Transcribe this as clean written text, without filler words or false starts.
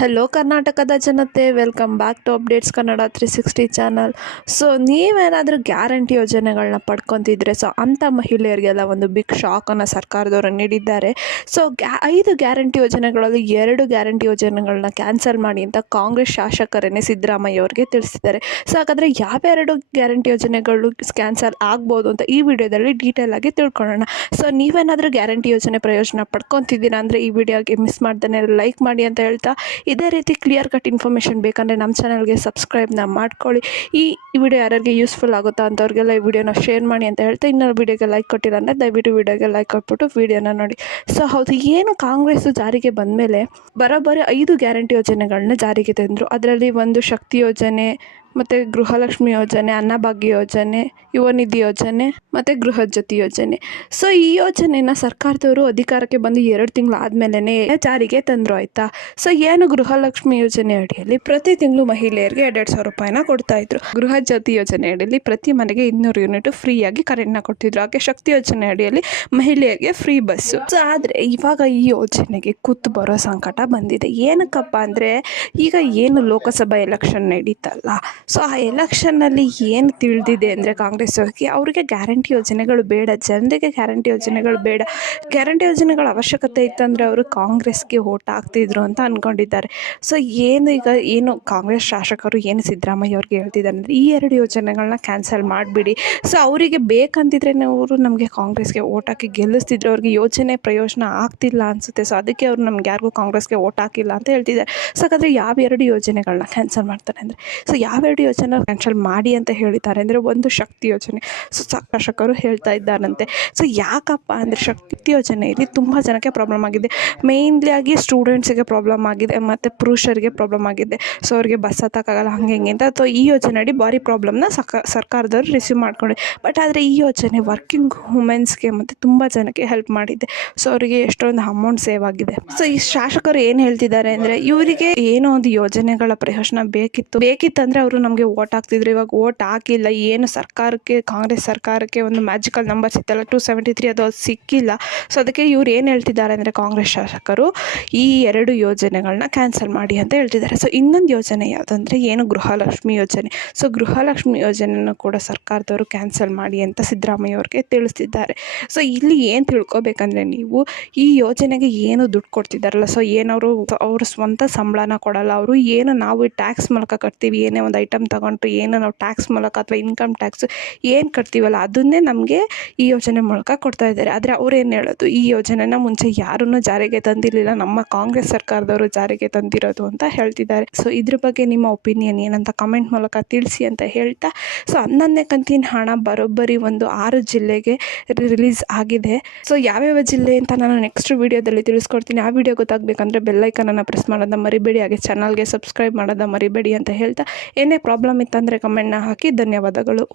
Hello ಕರ್ನಾಟಕದ ಜನತೆ, welcome back to updates Kannada 360 channel. So ನೀವೇನಾದರೂ ಗ್ಯಾರಂಟಿ ಯೋಜನೆಗಳನ್ನ ಪಡ್ಕೊತಿದ್ರೆ ಅಂಥ ಮಹಿಳೆಯರಿಗೆಲ್ಲ ಒಂದು ಬಿಗ್ ಶಾಕನ್ನು ಸರ್ಕಾರದವರು ನೀಡಿದ್ದಾರೆ. ಸೊ 5 ಗ್ಯಾರಂಟಿ ಯೋಜನೆಗಳಲ್ಲಿ 2 ಗ್ಯಾರಂಟಿ ಯೋಜನೆಗಳನ್ನ ಕ್ಯಾನ್ಸಲ್ ಮಾಡಿ ಅಂತ ಕಾಂಗ್ರೆಸ್ ಶಾಸಕರನ್ನೇ ಸಿದ್ದರಾಮಯ್ಯ ಅವರಿಗೆ ತಿಳಿಸಿದ್ದಾರೆ. ಸೊ ಹಾಗಾದರೆ ಯಾವೆರಡು ಗ್ಯಾರಂಟಿ ಯೋಜನೆಗಳು ಕ್ಯಾನ್ಸಲ್ ಆಗ್ಬೋದು ಅಂತ ಈ ವಿಡಿಯೋದಲ್ಲಿ ಡೀಟೇಲ್ ಆಗಿ ತಿಳ್ಕೊಳ್ಳೋಣ. ಸೊ ನೀವೇನಾದರೂ ಗ್ಯಾರಂಟಿ ಯೋಜನೆ ಪ್ರಯೋಜನ ಪಡ್ಕೊತಿದ್ದೀರಾ ಅಂದರೆ ಈ ವಿಡಿಯೋಗೆ ಮಿಸ್ ಮಾಡ್ದೇ ಲೈಕ್ ಮಾಡಿ ಅಂತ ಹೇಳ್ತಾ, ಇದೇ ರೀತಿ ಕ್ಲಿಯರ್ ಕಟ್ ಇನ್ಫಾರ್ಮೇಷನ್ ಬೇಕಂದರೆ ನಮ್ಮ ಚಾನಲ್ಗೆ ಸಬ್ಸ್ಕ್ರೈಬ್ನ ಮಾಡ್ಕೊಳ್ಳಿ. ಈ ವಿಡಿಯೋ ಯಾರಿಗೆ ಯೂಸ್ಫುಲ್ ಆಗುತ್ತಾ ಅಂಥವ್ರಿಗೆಲ್ಲ ಈ ವಿಡಿಯೋನ ಶೇರ್ ಮಾಡಿ ಅಂತ ಹೇಳ್ತಾ, ಇನ್ನೊಂದು ವಿಡಿಯೋಗೆ ಲೈಕ್ ಕೊಟ್ಟಿಲ್ಲ ಅಂದರೆ ದಯವಿಟ್ಟು ವಿಡಿಯೋಗೆ ಲೈಕ್ ಕೊಟ್ಬಿಟ್ಟು ವಿಡಿಯೋನ ನೋಡಿ. ಸೊ ಹೌದು, ಏನು ಕಾಂಗ್ರೆಸ್ಸು ಜಾರಿಗೆ ಬಂದಮೇಲೆ ಬರೋಬ್ಬರಿ 5 ಗ್ಯಾರಂಟಿ ಯೋಜನೆಗಳನ್ನ ಜಾರಿಗೆ ತಂದರು. ಅದರಲ್ಲಿ ಒಂದು ಶಕ್ತಿ ಯೋಜನೆ, ಮತ್ತು ಗೃಹಲಕ್ಷ್ಮಿ ಯೋಜನೆ, ಅನ್ನಭಾಗ್ಯ ಯೋಜನೆ, ಯುವ ನಿಧಿ ಯೋಜನೆ ಮತ್ತು ಗೃಹ ಜ್ಯೋತಿ ಯೋಜನೆ. ಸೊ ಈ ಯೋಜನೆನ ಸರ್ಕಾರದವರು ಅಧಿಕಾರಕ್ಕೆ ಬಂದು 2 ತಿಂಗಳು ಆದಮೇಲೆ ಜಾರಿಗೆ ತಂದರು, ಆಯಿತಾ. ಸೊ ಏನು ಗೃಹಲಕ್ಷ್ಮಿ ಯೋಜನೆ ಅಡಿಯಲ್ಲಿ ಪ್ರತಿ ತಿಂಗಳು ಮಹಿಳೆಯರಿಗೆ 2,000 ರೂಪಾಯಿನ ಕೊಡ್ತಾಯಿದ್ರು. ಗೃಹ ಜ್ಯೋತಿ ಯೋಜನೆ ಅಡಿಯಲ್ಲಿ ಪ್ರತಿ ಮನೆಗೆ 200 ಯೂನಿಟ್ ಫ್ರೀಯಾಗಿ ಕರೆಂಟ್ನ ಕೊಡ್ತಿದ್ರು. ಹಾಗೆ ಶಕ್ತಿ ಯೋಜನೆ ಅಡಿಯಲ್ಲಿ ಮಹಿಳೆಯರಿಗೆ ಫ್ರೀ ಬಸ್ಸು. ಸೊ ಆದರೆ ಇವಾಗ ಈ ಯೋಜನೆಗೆ ಕೂತು ಬರೋ ಸಂಕಟ ಬಂದಿದೆ. ಏನಕ್ಕಪ್ಪ ಅಂದರೆ, ಈಗ ಏನು ಲೋಕಸಭಾ ಎಲೆಕ್ಷನ್ ನಡೀತಲ್ಲ, ಸೊ ಆ ಎಲೆಕ್ಷನ್ನಲ್ಲಿ ಏನು ತಿಳಿದಿದೆ ಅಂದರೆ ಕಾಂಗ್ರೆಸ್ ಅವ್ರಿಗೆ ಗ್ಯಾರಂಟಿ ಯೋಜನೆಗಳು ಬೇಡ, ಜನರಿಗೆ ಗ್ಯಾರಂಟಿ ಯೋಜನೆಗಳು ಬೇಡ. ಗ್ಯಾರಂಟಿ ಯೋಜನೆಗಳ ಅವಶ್ಯಕತೆ ಇತ್ತಂದರೆ ಅವರು ಕಾಂಗ್ರೆಸ್ಗೆ ಓಟ್ ಹಾಕ್ತಿದ್ರು ಅಂತ ಅಂದ್ಕೊಂಡಿದ್ದಾರೆ. ಸೊ ಏನು ಕಾಂಗ್ರೆಸ್ ಶಾಸಕರು ಏನು ಸಿದ್ದರಾಮಯ್ಯ ಅವ್ರಿಗೆ ಹೇಳ್ತಿದ್ದಾರೆ ಅಂದರೆ, ಈ 2 ಯೋಜನೆಗಳನ್ನ ಕ್ಯಾನ್ಸಲ್ ಮಾಡಿಬಿಡಿ. ಸೊ ಅವರಿಗೆ ಬೇಕಂತಿದ್ರೆ ಅವರು ನಮಗೆ ಕಾಂಗ್ರೆಸ್ಗೆ ಓಟ್ ಹಾಕಿ ಗೆಲ್ಲಿಸ್ತಿದ್ರು, ಅವ್ರಿಗೆ ಯೋಜನೆ ಪ್ರಯೋಜನ ಆಗ್ತಿಲ್ಲ ಅನಿಸುತ್ತೆ. ಸೊ ಅದಕ್ಕೆ ಅವರು ನಮ್ಗೆ ಯಾರಿಗೂ ಕಾಂಗ್ರೆಸ್ಗೆ ಓಟ್ ಹಾಕಿಲ್ಲ ಅಂತ ಹೇಳ್ತಿದ್ದಾರೆ. ಸೊ ಹಾಗಾದರೆ ಯಾವ 2 ಯೋಜನೆಗಳನ್ನ ಕ್ಯಾನ್ಸಲ್ ಮಾಡ್ತಾರೆ ಅಂದರೆ, ಸೊ ಯಾವ 2 ಯೋಜನೆ ಕ್ಯಾನ್ಸಲ್ ಮಾಡಿ ಅಂತ ಹೇಳಿದ್ದಾರೆ ಅಂದರೆ, ಒಂದು ಶಕ್ತಿ ಯೋಜನೆ. ಸೊ ಶಾಸಕರು ಹೇಳ್ತಾ ಇದ್ದಾರಂತೆ. ಸೊ ಯಾಕಪ್ಪ ಅಂದರೆ, ಶಕ್ತಿ ಯೋಜನೆಯಲ್ಲಿ ತುಂಬ ಜನಕ್ಕೆ ಪ್ರಾಬ್ಲಮ್ ಆಗಿದೆ. ಮೇಯ್ನ್ಲಿ ಆಗಿ ಸ್ಟೂಡೆಂಟ್ಸಿಗೆ ಪ್ರಾಬ್ಲಮ್ ಆಗಿದೆ ಮತ್ತು ಪುರುಷರಿಗೆ ಪ್ರಾಬ್ಲಮ್ ಆಗಿದೆ. ಸೊ ಅವ್ರಿಗೆ ಬಸ್ ಹತ್ತಕ್ಕಾಗಲ್ಲ, ಹಂಗೆ ಹಿಂಗೆ ಅಂತ. ಸೊ ಈ ಯೋಜನೆ ಅಡಿ ಭಾರಿ ಪ್ರಾಬ್ಲಮ್ನ ಸರ್ಕಾರದವರು ರಿಸೀವ್ ಮಾಡ್ಕೊಂಡು, ಬಟ್ ಆದರೆ ಈ ಯೋಜನೆ ವರ್ಕಿಂಗ್ ವುಮೆನ್ಸ್ಗೆ ಮತ್ತು ತುಂಬ ಜನಕ್ಕೆ ಹೆಲ್ಪ್ ಮಾಡಿದೆ. ಸೊ ಅವರಿಗೆ ಎಷ್ಟೊಂದು ಅಮೌಂಟ್ ಸೇವ್ ಆಗಿದೆ. ಸೊ ಈ ಶಾಸಕರು ಏನು ಹೇಳ್ತಿದ್ದಾರೆ ಅಂದರೆ, ಇವರಿಗೆ ಏನೋ ಒಂದು ಯೋಜನೆಗಳ ಪ್ರಯೋಜನ ಬೇಕಿತ್ತಂದರೆ ಅವರು ನಮಗೆ ಓಟ್ ಹಾಕ್ತಿದ್ರು. ಇವಾಗ ಓಟ್ ಹಾಕಿಲ್ಲ, ಏನು ಸರ್ಕಾರಕ್ಕೆ, ಕಾಂಗ್ರೆಸ್ ಸರ್ಕಾರಕ್ಕೆ ಒಂದು ಮ್ಯಾಜಿಕಲ್ ನಂಬರ್ ಸಿಗ್ತಲ್ಲ 273, ಅದು ಸಿಕ್ಕಿಲ್ಲ. ಸೊ ಅದಕ್ಕೆ ಇವ್ರು ಏನು ಹೇಳ್ತಿದ್ದಾರೆ ಅಂದರೆ, ಕಾಂಗ್ರೆಸ್ ಶಾಸಕರು ಈ 2 ಯೋಜನೆಗಳನ್ನ ಕ್ಯಾನ್ಸಲ್ ಮಾಡಿ ಅಂತ ಹೇಳ್ತಿದ್ದಾರೆ. ಸೊ ಇನ್ನೊಂದು ಯೋಜನೆ ಯಾವುದಂದರೆ ಏನು ಗೃಹಲಕ್ಷ್ಮಿ ಯೋಜನೆ. ಸೊ ಗೃಹಲಕ್ಷ್ಮಿ ಯೋಜನೆಯನ್ನು ಕೂಡ ಸರ್ಕಾರದವರು ಕ್ಯಾನ್ಸಲ್ ಮಾಡಿ ಅಂತ ಸಿದ್ದರಾಮಯ್ಯ ಅವ್ರಿಗೆ ತಿಳಿಸ್ತಿದ್ದಾರೆ. ಸೊ ಇಲ್ಲಿ ಏನು ತಿಳ್ಕೊಬೇಕಂದ್ರೆ, ನೀವು ಈ ಯೋಜನೆಗೆ ಏನು ದುಡ್ಡು ಕೊಡ್ತಿದ್ದಾರಲ್ಲ, ಸೊ ಏನವರು ಅವ್ರ ಸ್ವಂತ ಸಂಬಳನ ಕೊಡಲ್ಲ ಅವರು. ಏನು ನಾವು ಟ್ಯಾಕ್ಸ್ ಮೂಲಕ ಕಟ್ತೀವಿ, ಏನೇ ಒಂದು ಐಟಮ್ ತಗೊಂಡ್ರೆ ಏನು ನಾವು ಟ್ಯಾಕ್ಸ್ ಮೂಲಕ ಅಥವಾ ಇನ್ಕಮ್ ಟ್ಯಾಕ್ಸ್ ಏನು ಕಟ್ತೀವಲ್ಲ, ಅದನ್ನೇ ನಮಗೆ ಈ ಯೋಜನೆ ಮೂಲಕ ಕೊಡ್ತಾ ಇದ್ದಾರೆ. ಆದರೆ ಅವ್ರೇನು ಹೇಳೋದು, ಈ ಯೋಜನೆನ ಮುಂಚೆ ಯಾರೂ ಜಾರಿಗೆ ತಂದಿರಲಿಲ್ಲ, ನಮ್ಮ ಕಾಂಗ್ರೆಸ್ ಸರ್ಕಾರದವರು ಜಾರಿಗೆ ತಂದಿರೋದು ಅಂತ ಹೇಳ್ತಿದ್ದಾರೆ. ಸೊ ಇದ್ರ ಬಗ್ಗೆ ನಿಮ್ಮ ಒಪಿನಿಯನ್ ಏನಂತ ಕಮೆಂಟ್ ಮೂಲಕ ತಿಳಿಸಿ ಅಂತ ಹೇಳ್ತಾ, ಸೊ 11ನೇ ಕಂತಿನ ಹಣ ಬರೋಬ್ಬರಿ ಒಂದು 6 ಜಿಲ್ಲೆಗೆ ರಿಲೀಸ್ ಆಗಿದೆ. ಸೊ ಯಾವ್ಯಾವ ಜಿಲ್ಲೆ ಅಂತ ನಾನು ನೆಕ್ಸ್ಟ್ ವಿಡಿಯೋದಲ್ಲಿ ತಿಳಿಸ್ಕೊಡ್ತೀನಿ. ಆ ವಿಡಿಯೋ ಗೊತ್ತಾಗಬೇಕಂದ್ರೆ ಬೆಲ್ಲೈಕನನ್ನು ಪ್ರೆಸ್ ಮಾಡೋದನ್ನ ಮರಿಬೇಡಿ, ಹಾಗೆ ಚಾನಲ್ಗೆ ಸಬ್ಸ್ಕ್ರೈಬ್ ಮಾಡೋದನ್ನ ಮರಿಬೇಡಿ ಅಂತ ಹೇಳ್ತಾ, ಏನೇ ಪ್ರಾಬ್ಲಮ್ ಇತ್ತಂದರೆ ಕಮೆಂಟ್ನ ಹಾಕಿ. ಧನ್ಯವಾದಗಳು.